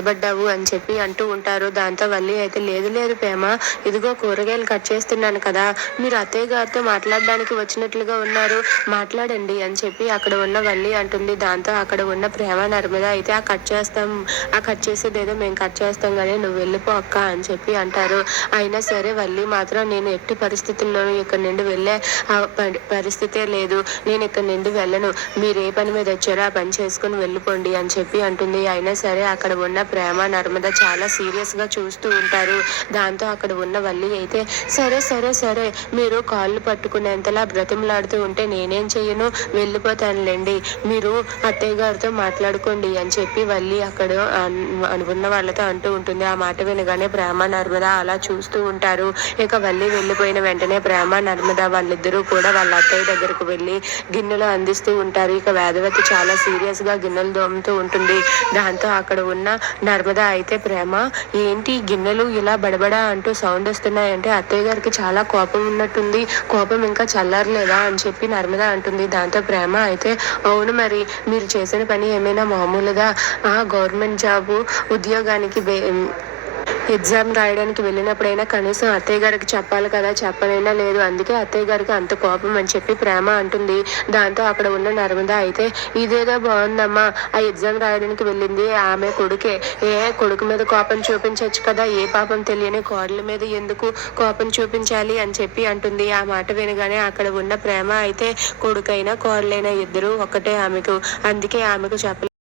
నిలబడ్డావు అని చెప్పి అంటూ ఉంటారు. దాంతో వల్లి అయితే లేదు లేదు ప్రేమ, ఇదిగో కూరగాయలు కట్ చేస్తున్నాను కదా, మీరు అత్తయ్య గారితో మాట్లాడడానికి వచ్చినట్లుగా ఉన్నారు, మాట్లాడండి అని చెప్పి అక్కడ ఉన్న వల్లి అంటుంది. దాంతో అక్కడ ఉన్న ప్రేమ నర్మద అయితే ఆ కట్ చేసేదేదో మేము కట్ చేస్తాం కానీ నువ్వు వెళ్ళిపో అక్క అని చెప్పి అంటారు. అయినా సరే వల్లి మాత్రం నేను ఎట్టి పరిస్థితుల్లోనూ ఇక్కడ నుండి వెళ్ళే పరిస్థితే లేదు, నేను ఇక్కడ నుండి వెళ్ళను, మీరు ఏ పని మీద వచ్చారో ఆ పని చేసుకుని వెళ్ళిపోండి అని చెప్పి అంటుంది. అయినా సరే అక్కడ ఉన్న ప్రేమ నర్మద చాలా సీరియస్ గా చూస్తూ ఉంటారు. దాంతో అక్కడ ఉన్న వల్లి అయితే సరే సరే సరే, మీరు కాళ్ళు పట్టుకునేంతలా బ్రతిమలాడుతూ ఉంటే నేనేం చెయ్యను, వెళ్ళిపోతానులేండి, మీరు అత్తయ్య గారితో మాట్లాడుకోండి అని చెప్పి వల్లి అక్కడ ఉన్న వాళ్ళతో అంటూ ఉంటుంది. ఆ మాట వినగానే ప్రేమ నర్మద అలా చూస్తూ ఉంటారు. ఇక వల్లి వెళ్ళిపోయిన వెంటనే ప్రేమ నర్మద వాళ్ళిద్దరూ కూడా వాళ్ళ అత్తయ్య దగ్గరకు వెళ్ళి గిన్నెలు అందిస్తూ ఉంటారు. ఇక వేదవతి చాలా సీరియస్ గా గిన్నెలు దోముతూ ఉంటుంది. దాంతో అక్కడ ఉన్న నర్మద అయితే ప్రేమ ఏంటి గిన్నెలు ఇలా బడబడా అంటూ సౌండ్ వస్తున్నాయంటే అత్తయ్య గారికి చాలా కోపం ఉన్నట్టుంది, కోపం ఇంకా చల్లారలేదా అని చెప్పి నర్మద అంటుంది. దాంతో ప్రేమ అయితే అవును మరి, మీరు చేసిన పని ఏమైనా మామూలుగా గవర్నమెంట్ జాబు ఉద్యోగానికి ఎగ్జామ్ రాయడానికి వెళ్ళినప్పుడైనా కనీసం అత్తయ్య గారికి చెప్పాలి కదా, చెప్పనైనా లేదు, అందుకే అత్తయ్య గారికి అంత కోపం అని చెప్పి ప్రేమ అంటుంది. దాంతో అక్కడ ఉన్న నర్మద అయితే ఇదేదో బాగుందమ్మా, ఆ ఎగ్జామ్ రాయడానికి వెళ్ళింది ఆమె కొడుకే, కొడుకు మీద కోపం చూపించవచ్చు కదా, ఏ పాపం తెలియని కోడల మీద ఎందుకు కోపం చూపించాలి అని చెప్పి అంటుంది. ఆ మాట వినగానే అక్కడ ఉన్న ప్రేమ అయితే కొడుకైనా కోడలైనా ఇద్దరు ఒక్కటే ఆమెకు, అందుకే ఆమెకు చెప్పలేదు